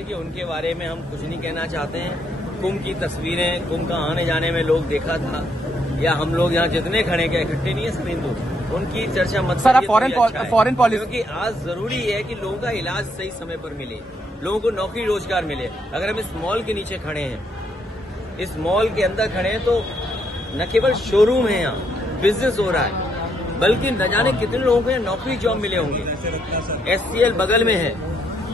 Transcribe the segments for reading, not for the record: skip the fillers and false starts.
देखिए, उनके बारे में हम कुछ नहीं कहना चाहते हैं। कुंभ की तस्वीरें, कुंभ का आने जाने में लोग देखा था, या हम लोग यहाँ जितने खड़े के इकट्ठे नहीं है सब हिंदू, उनकी चर्चा मत सर। आप फॉरेन पॉलिसी, क्योंकि आज जरूरी है कि लोगों का इलाज सही समय पर मिले, लोगों को नौकरी रोजगार मिले। अगर हम इस मॉल के नीचे खड़े हैं, इस मॉल के अंदर खड़े हैं, तो न केवल शोरूम है, यहाँ बिजनेस हो रहा है, बल्कि न जाने कितने लोगों को नौकरी जॉब मिले होंगे। SCL बगल में है,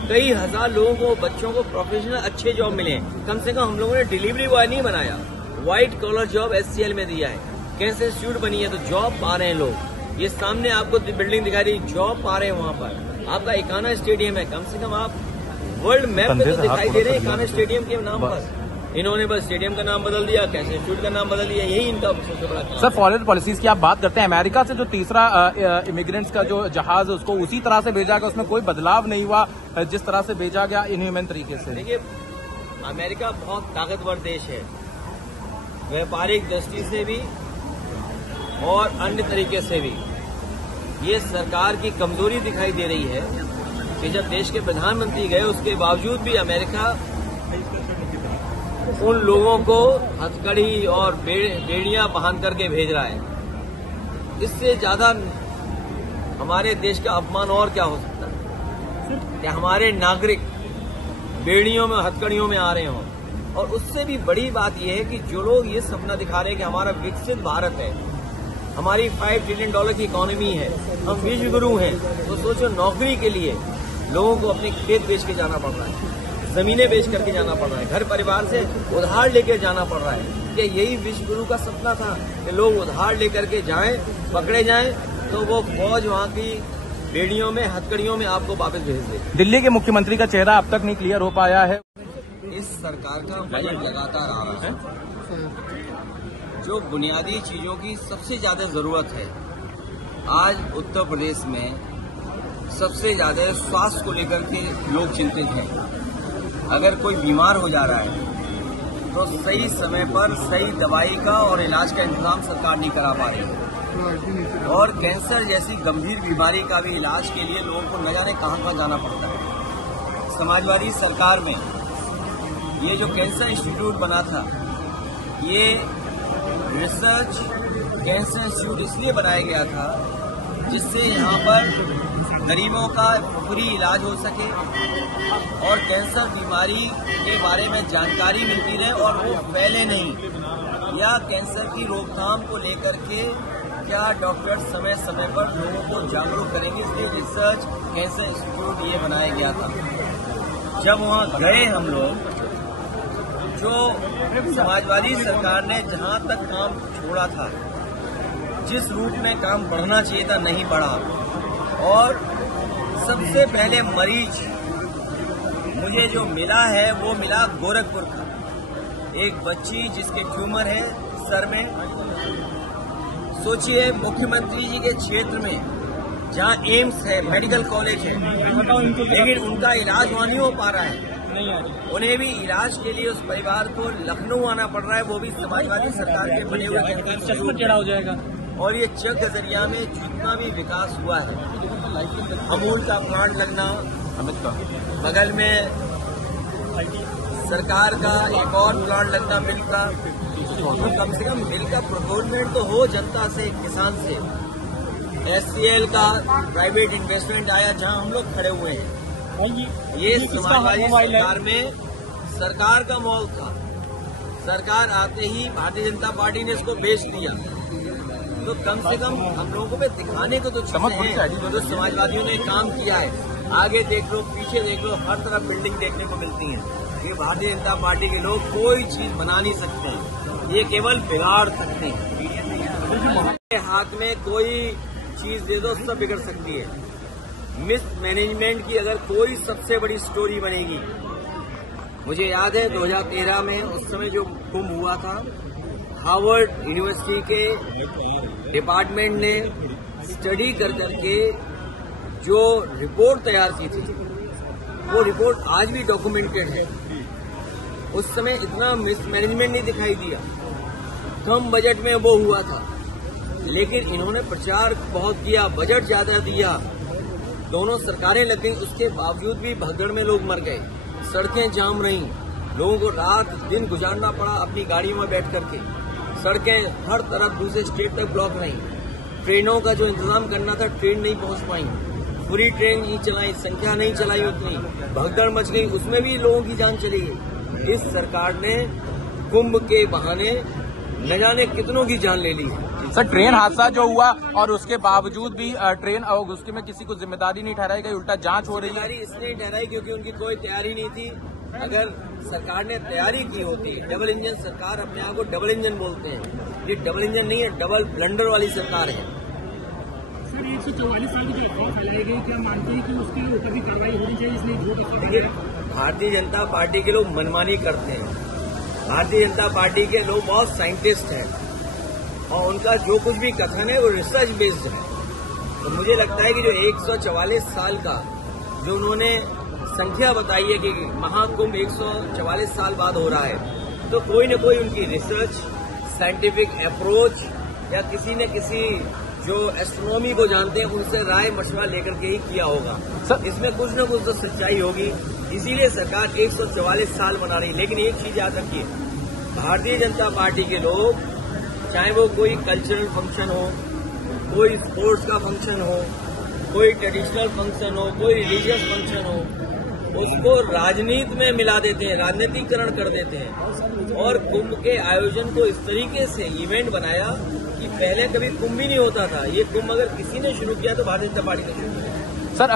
कई हजार लोगों को, बच्चों को प्रोफेशनल अच्छे जॉब मिले हैं। कम से कम हम लोगों ने डिलीवरी बॉय नहीं बनाया, व्हाइट कॉलर जॉब SCL में दिया है। कैंसर इंस्टीट्यूट बनी है तो जॉब पा रहे हैं लोग। ये सामने आपको बिल्डिंग दिखाई रही, जॉब पा रहे हैं वहाँ पर। आपका इकाना स्टेडियम है, कम से कम आप वर्ल्ड मैप में तो दिखाई दे रहे हैं इकाना स्टेडियम के नाम पर। इन्होंने बस स्टेडियम का नाम बदल दिया, कैंसर इंस्टीट्यूट का नाम बदल दिया, यही इनका सबसे बड़ा काम। सर, फॉरेन पॉलिसीज की आप बात करते हैं, अमेरिका से जो तीसरा इमिग्रेंट्स का जो जहाज है उसको उसी तरह से भेजा गया, उसमें कोई बदलाव नहीं हुआ जिस तरह से भेजा गया इनह्यूमन तरीके से। देखिए, अमेरिका बहुत ताकतवर देश है, व्यापारिक दृष्टि से भी और अन्य तरीके से भी। ये सरकार की कमजोरी दिखाई दे रही है कि जब देश के प्रधानमंत्री गए, उसके बावजूद भी अमेरिका उन लोगों को हथकड़ी और बेड़ियां बांध करके भेज रहा है। इससे ज्यादा हमारे देश का अपमान और क्या हो सकता है कि हमारे नागरिक बेड़ियों में, हथकड़ियों में आ रहे हों। और उससे भी बड़ी बात यह है कि जो लोग ये सपना दिखा रहे हैं कि हमारा विकसित भारत है, हमारी $5 ट्रिलियन की इकोनॉमी है, हम विश्व गुरु हैं, तो सोचो नौकरी के लिए लोगों को अपने खेत बेच के जाना पड़ रहा है, जमीनें बेच करके जाना पड़ रहा है, घर परिवार से उधार लेकर जाना पड़ रहा है। कि यही विश्व गुरु का सपना था कि लोग उधार लेकर के जाएं, पकड़े जाएं, तो वो फौज वहां की बेड़ियों में, हथकड़ियों में आपको वापस भेज दे। दिल्ली के मुख्यमंत्री का चेहरा अब तक नहीं क्लियर हो पाया है। इस सरकार का बजट लगातार आ रहा है। जो बुनियादी चीजों की सबसे ज्यादा जरूरत है, आज उत्तर प्रदेश में सबसे ज्यादा स्वास्थ्य को लेकर के लोग चिंतित हैं। अगर कोई बीमार हो जा रहा है तो सही समय पर सही दवाई का और इलाज का इंतजाम सरकार नहीं करा पा रही है। और कैंसर जैसी गंभीर बीमारी का भी इलाज के लिए लोगों को न जाने कहां जाना पड़ता है। समाजवादी सरकार में ये जो कैंसर इंस्टीट्यूट बना था, ये रिसर्च कैंसर इंस्टीट्यूट इसलिए बनाया गया था जिससे यहाँ पर गरीबों का फ्री इलाज हो सके और कैंसर बीमारी के बारे में जानकारी मिलती रहे और वो फैले नहीं, या कैंसर की रोकथाम को लेकर के क्या डॉक्टर समय समय पर लोगों को जागरूक करेंगे। इसलिए रिसर्च कैंसर इंस्टीट्यूट ये बनाया गया था। जब वहाँ गए हम लोग, जो समाजवादी सरकार ने जहाँ तक काम छोड़ा था, जिस रूप में काम बढ़ना चाहिए था, नहीं बढ़ा। और सबसे पहले मरीज मुझे जो मिला है वो मिला गोरखपुर का, एक बच्ची जिसके ट्यूमर है सर में। सोचिए, मुख्यमंत्री जी के क्षेत्र में जहाँ एम्स है, मेडिकल कॉलेज है, लेकिन उनका इलाज वहाँ नहीं हो पा रहा है। उन्हें भी इलाज के लिए उस परिवार को लखनऊ आना पड़ रहा है, वो भी समाजवादी सरकार के बने हुए चश्मा टेढ़ा हो जाएगा। और ये चक दरिया में जितना भी विकास हुआ है, अमूल का प्लांट लगना, बगल में सरकार का एक और प्लांट लगना मिल्क का, तो कम से कम मिल्क का प्रोक्योरमेंट तो हो जनता से, किसान से। SCL का प्राइवेट इन्वेस्टमेंट आया जहां हम लोग खड़े हुए हैं। ये समाजवादी सरकार में सरकार का मॉल था। सरकार आते ही भारतीय जनता पार्टी ने इसको बेच दिया। तो कम से कम हम लोगों को दिखाने को तो चीजें हैं जो समाजवादियों ने काम किया है। आगे देख लो, पीछे देख लो, हर तरफ बिल्डिंग देखने को मिलती है। ये भारतीय जनता पार्टी के लोग कोई चीज बना नहीं सकते हैं, ये केवल बिगाड़ सकते हैं। हाथ में कोई चीज दे दो, सब बिगड़ सकती है। मिस मैनेजमेंट की अगर कोई सबसे बड़ी स्टोरी बनेगी, मुझे याद है 2013 में उस समय जो कुंभ हुआ था, हार्वर्ड यूनिवर्सिटी के डिपार्टमेंट ने स्टडी कर करके जो रिपोर्ट तैयार की थी, वो रिपोर्ट आज भी डॉक्यूमेंटेड है। उस समय इतना मिसमैनेजमेंट नहीं दिखाई दिया, कम बजट में वो हुआ था, लेकिन इन्होंने प्रचार बहुत किया, बजट ज्यादा दिया, दोनों सरकारें लग गई, उसके बावजूद भी भगदड़ में लोग मर गए। सड़कें जाम रही, लोगों को रात दिन गुजारना पड़ा अपनी गाड़ियों में बैठ करके। सड़कें हर तरफ दूसरे स्टेट तक ब्लॉक रही। ट्रेनों का जो इंतजाम करना था, ट्रेन नहीं पहुंच पाई, पूरी ट्रेन नहीं चलाई, संख्या नहीं चलाई उतनी, भगदड़ मच गई, उसमें भी लोगों की जान चली गई। इस सरकार ने कुंभ के बहाने न जाने कितनों की जान ले ली है। सर, ट्रेन हादसा जो हुआ और उसके बावजूद भी ट्रेन उसके में किसी को जिम्मेदारी नहीं ठहराई गई, उल्टा जांच हो रही है। जिम्मेदारी इसलिए ठहराई क्योंकि उनकी कोई तैयारी नहीं थी। अगर सरकार ने तैयारी की होती, डबल इंजन सरकार, अपने आप को डबल इंजन बोलते हैं, ये डबल इंजन नहीं है, डबल ब्लंडर वाली सरकार है। सर, 144 साल की जो अफवाह फैलाई गई, क्या मानते हैं कि उसके ऊपर भी कार्रवाई होनी चाहिए, इसलिए झूठ अफवाह? देखिए, भारतीय जनता पार्टी के लोग मनमानी करते हैं। भारतीय जनता पार्टी के लोग बहुत साइंटिस्ट हैं और उनका जो कुछ भी कथन है वो रिसर्च बेस्ड है। तो मुझे लगता है कि जो 144 साल का जो उन्होंने संख्या बताई है कि महाकुंभ 144 साल बाद हो रहा है, तो कोई न कोई उनकी रिसर्च, साइंटिफिक अप्रोच या किसी न किसी जो एस्ट्रोनॉमी को जानते हैं उनसे राय मशवरा लेकर के ही किया होगा। इसमें कुछ न कुछ तो सच्चाई होगी, इसीलिए सरकार 144 साल मना रही। लेकिन एक चीज याद रखिए, भारतीय जनता पार्टी के लोग, चाहे वो कोई कल्चरल फंक्शन हो, कोई स्पोर्ट्स का फंक्शन हो, कोई ट्रेडिशनल फंक्शन हो, कोई रिलीजियस फंक्शन हो, उसको राजनीति में मिला देते हैं, राजनीतिकरण कर देते हैं। और कुंभ के आयोजन को इस तरीके से इवेंट बनाया कि पहले कभी कुंभ ही नहीं होता था। ये कुंभ अगर किसी ने शुरू किया तो भारतीय जनता पार्टी ने शुरू किया। सर